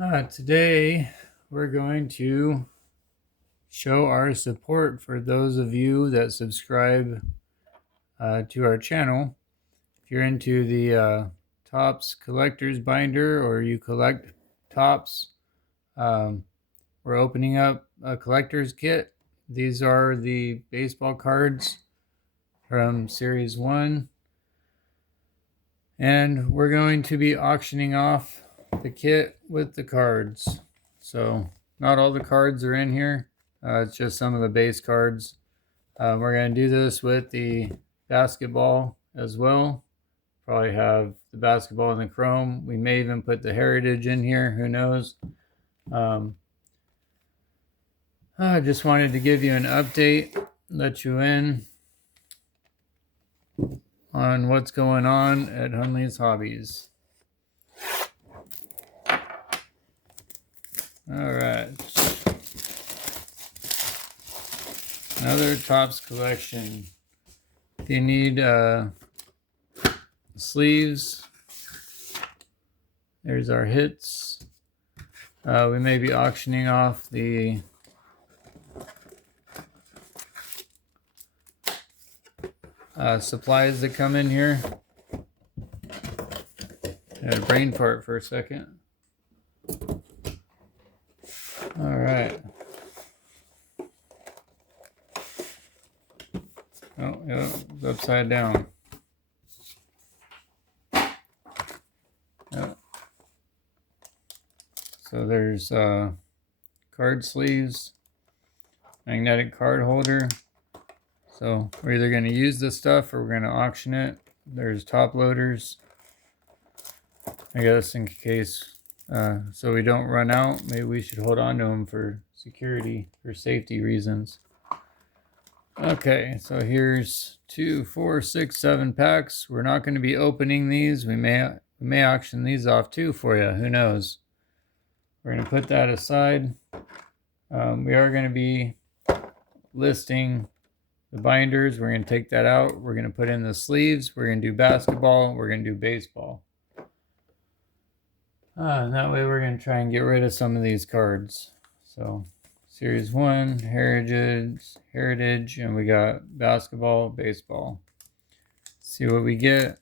Today we're going to show our support for those of you that subscribe to our channel. If you're into the Topps collector's binder or you collect Topps, um, we're opening up a collector's kit. These are the baseball cards from Series 1. And we're going to be auctioning off the kit with the cards. So not all the cards are in here. It's just some of the base cards. We're going to do this with the basketball as well. Probably have the basketball and the chrome. We may even put the heritage in here. Who knows? I just wanted to give you an update, let you in on what's going on at Hunley's Hobbies. All right. Another Topps collection. If you need sleeves, there's our hits. We may be auctioning off the supplies that come in here. I had a brain fart for a second. All right. Oh, yeah, it's upside down. Yeah. So there's card sleeves, magnetic card holder. So we're either going to use this stuff or we're going to auction it. There's top loaders, I guess, in case so we don't run out. Maybe we should hold on to them for security, for safety reasons. Okay, so here's 2, 4, 6, 7 packs. We're not going to be opening these. We may auction these off too for you. Who knows? We're going to put that aside. We are going to be listing the binders. We're going to take that out. We're going to put in the sleeves. We're going to do basketball. We're going to do baseball. And that way we're going to try and get rid of some of these cards. So Series 1, Heritage, and we got basketball, baseball. Let's see what we get.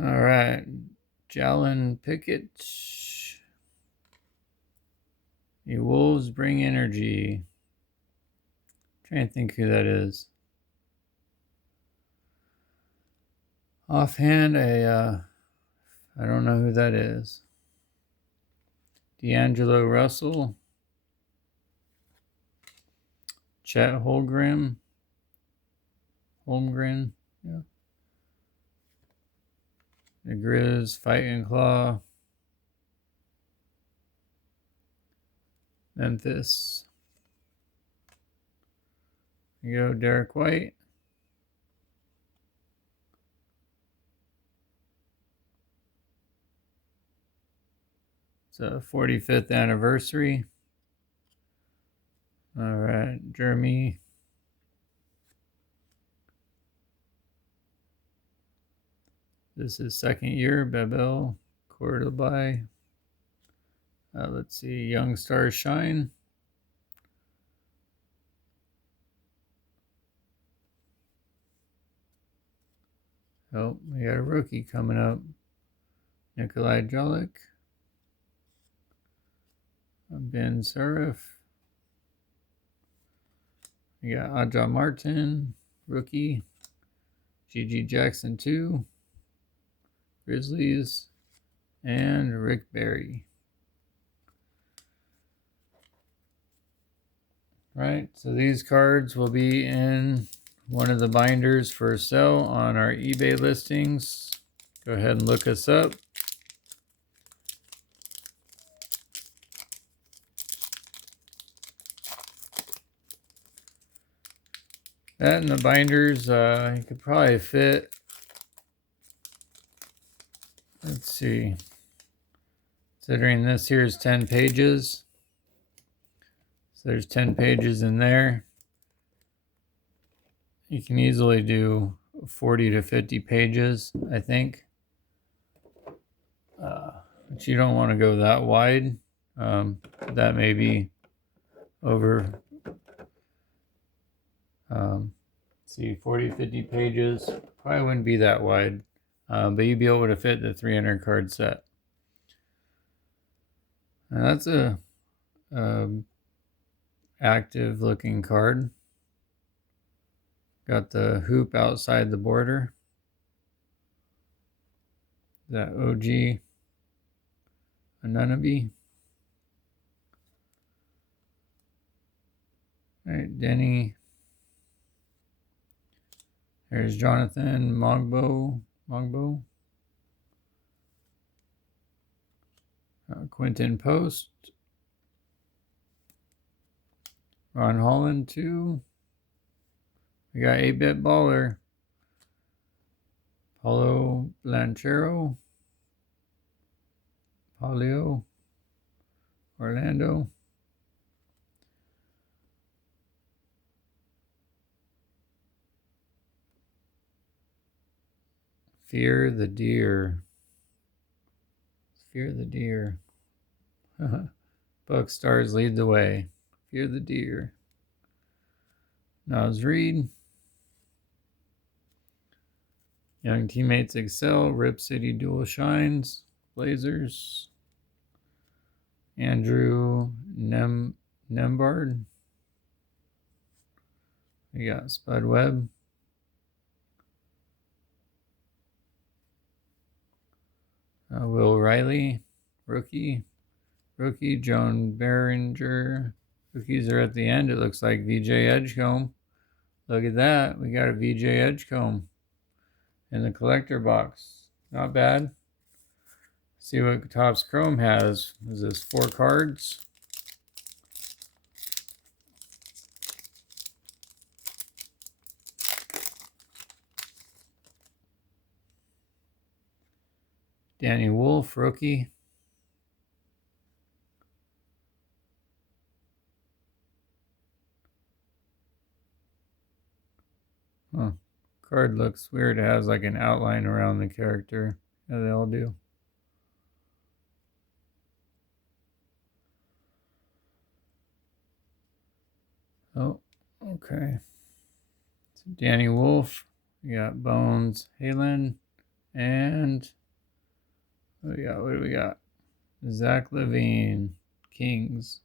All right, Jalen Pickett. The Wolves bring energy. I'm trying to think who that is. Offhand, I don't know who that is. D'Angelo Russell. Chet Holmgren. Yeah. The Grizz, Fighting Claw. Memphis. There you go, Derek White. It's a 45th anniversary. All right, Jeremy. This is second year, Babel, Cordoba. Let's see, Young Stars Shine. Oh, we got a rookie coming up. Nikolai Jolik. Ben Serif. We got Aja Martin, rookie. Gigi Jackson 2. Grizzlies. And Rick Barry. Right, so these cards will be in one of the binders for sale on our eBay listings. Go ahead and look us up. That and the binders, you could probably fit let's see. Considering this here is 10 pages. So there's 10 pages in there. You can easily do 40 to 50 pages, I think. But you don't want to go that wide. That may be over. See, 40 to 50 pages. Probably wouldn't be that wide. But you'd be able to fit the 300 card set. And that's a active looking card. Got the hoop outside the border. That OG Anunoby. Alright, Denny. There's Jonathan Mogbo. Quentin Post. Ron Holland, too. We got 8-Bit Baller. Paulo Blanchero. Paulio. Orlando. Fear the Deer. Fear the Deer. Buck Stars lead the way. Fear the Deer. Nas Reed. Young Teammates Excel. Rip City Dual Shines. Blazers. Andrew Nembard. We got Spud Webb. Will Riley. Rookie. Joan Behringer. Rookies are at the end. It looks like VJ Edgecombe. Look at that. We got a VJ Edgecombe in the collector box. Not bad. See what Topps Chrome has. Is this 4 cards? Danny Wolf, rookie. Huh. Card looks weird. It has like an outline around the character. Yeah, they all do. Oh, okay. So Danny Wolf. We got Bones Halen. And what do we got? Zach Levine. Kings.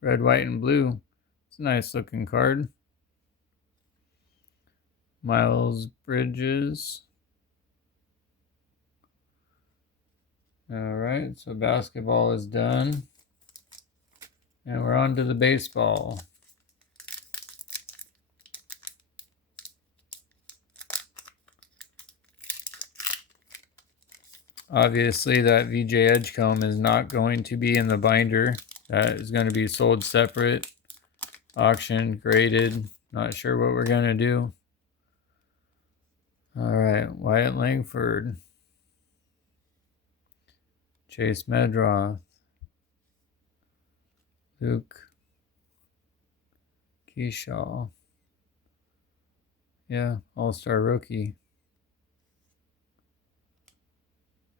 Red, white, and blue. It's a nice looking card. Miles Bridges. Alright, so basketball is done. And we're on to the baseball. Obviously, that VJ Edgecombe is not going to be in the binder. That is going to be sold separate, auctioned, graded. Not sure what we're going to do. All right, Wyatt Langford. Chase Medroth. Luke Keyshaw. Yeah, all-star rookie.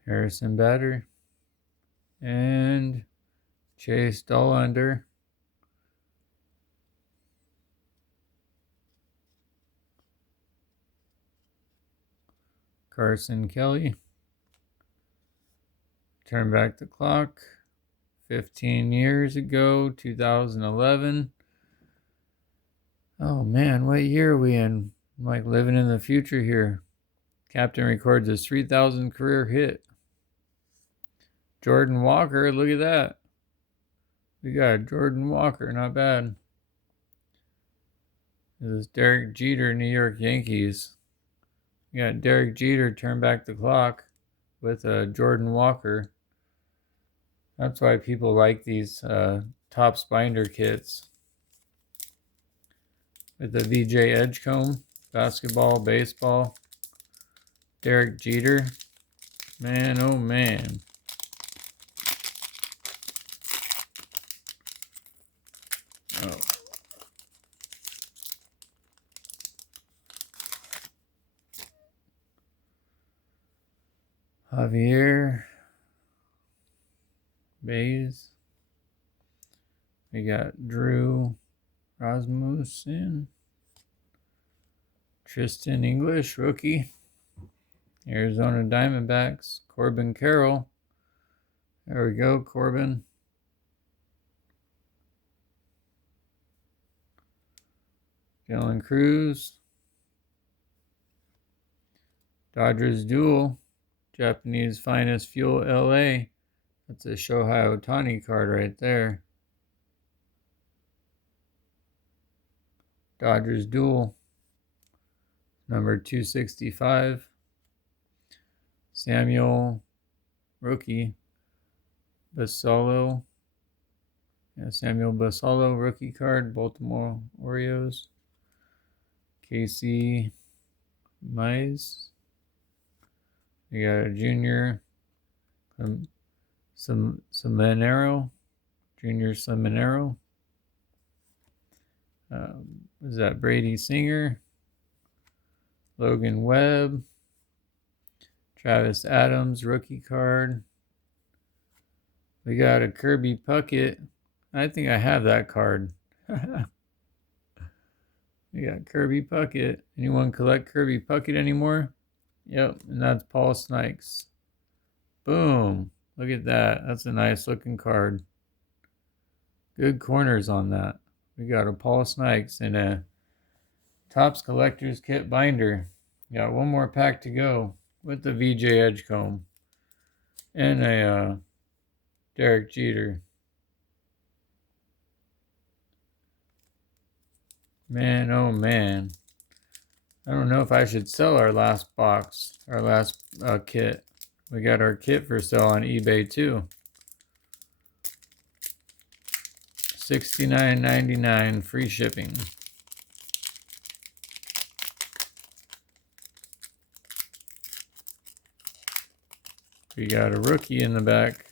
Harrison Bader. And Chase Dollander. Carson Kelly. Turn back the clock. 15 years ago, 2011. Oh man, what year are we in? I'm like living in the future here. Captain records his 3,000th career hit. Jordan Walker, look at that. We got Jordan Walker, not bad. This is Derek Jeter, New York Yankees. We got Derek Jeter turn back the clock with Jordan Walker. That's why people like these Topps binder kits. With the VJ Edgecombe, basketball, baseball. Derek Jeter. Man, oh man. Oh. Javier Bays. We got Drew Rasmussen. Tristan English, rookie. Arizona Diamondbacks. Corbin Carroll. There we go, Corbin. Dylan Cruz. Dodgers duel. Japanese Finest Fuel LA. That's a Shohei Ohtani card right there. Dodgers duel. Number 265. Samuel rookie. Basallo. Yeah, Samuel Basallo rookie card. Baltimore Orioles. Casey Mize. We got a junior. Seminaro. Junior Seminaro. Was that Brady Singer? Logan Webb. Travis Adams rookie card. We got a Kirby Puckett. I think I have that card. We got Kirby Puckett. Anyone collect Kirby Puckett anymore? Yep, and that's Paul Snykes. Boom. Look at that. That's a nice looking card. Good corners on that. We got a Paul Snykes and a Topps Collector's Kit binder. Got one more pack to go with the VJ Edgecomb and a Derek Jeter. Man, oh man. I don't know if I should sell our last box, our last kit. We got our kit for sale on eBay too. $69.99 free shipping. We got a rookie in the back.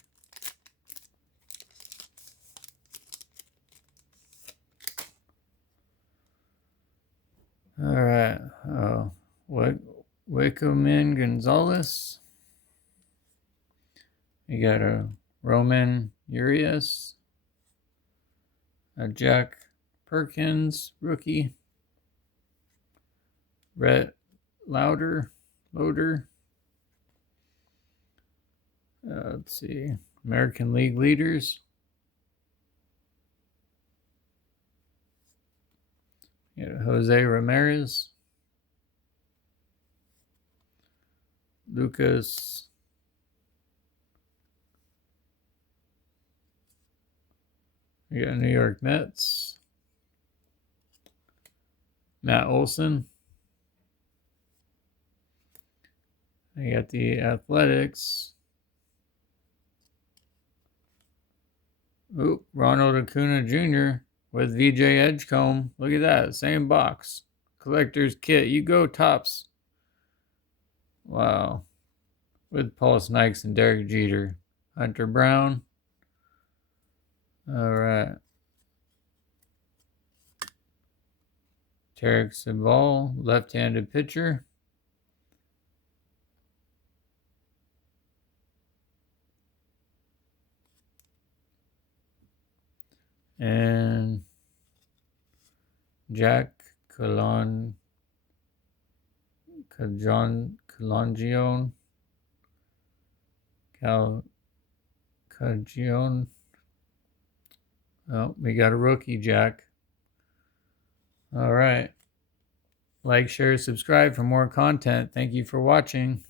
All right. Wickerman Gonzalez. We got a Roman Urias. A Jack Perkins rookie. Rhett Loader. Let's see. American League leaders. Jose Ramirez. Lucas. We got New York Mets. Matt Olson. I got the Athletics. Oop, Ronald Acuna Jr. with VJ Edgecomb. Look at that, same box. Collector's kit. You go, Topps. Wow. With Paul Snykes and Derek Jeter. Hunter Brown. All right. Tarek Sabal, left-handed pitcher. And Jack Calangione. Cagione. Oh, we got a rookie, Jack. All right. Like, share, subscribe for more content. Thank you for watching.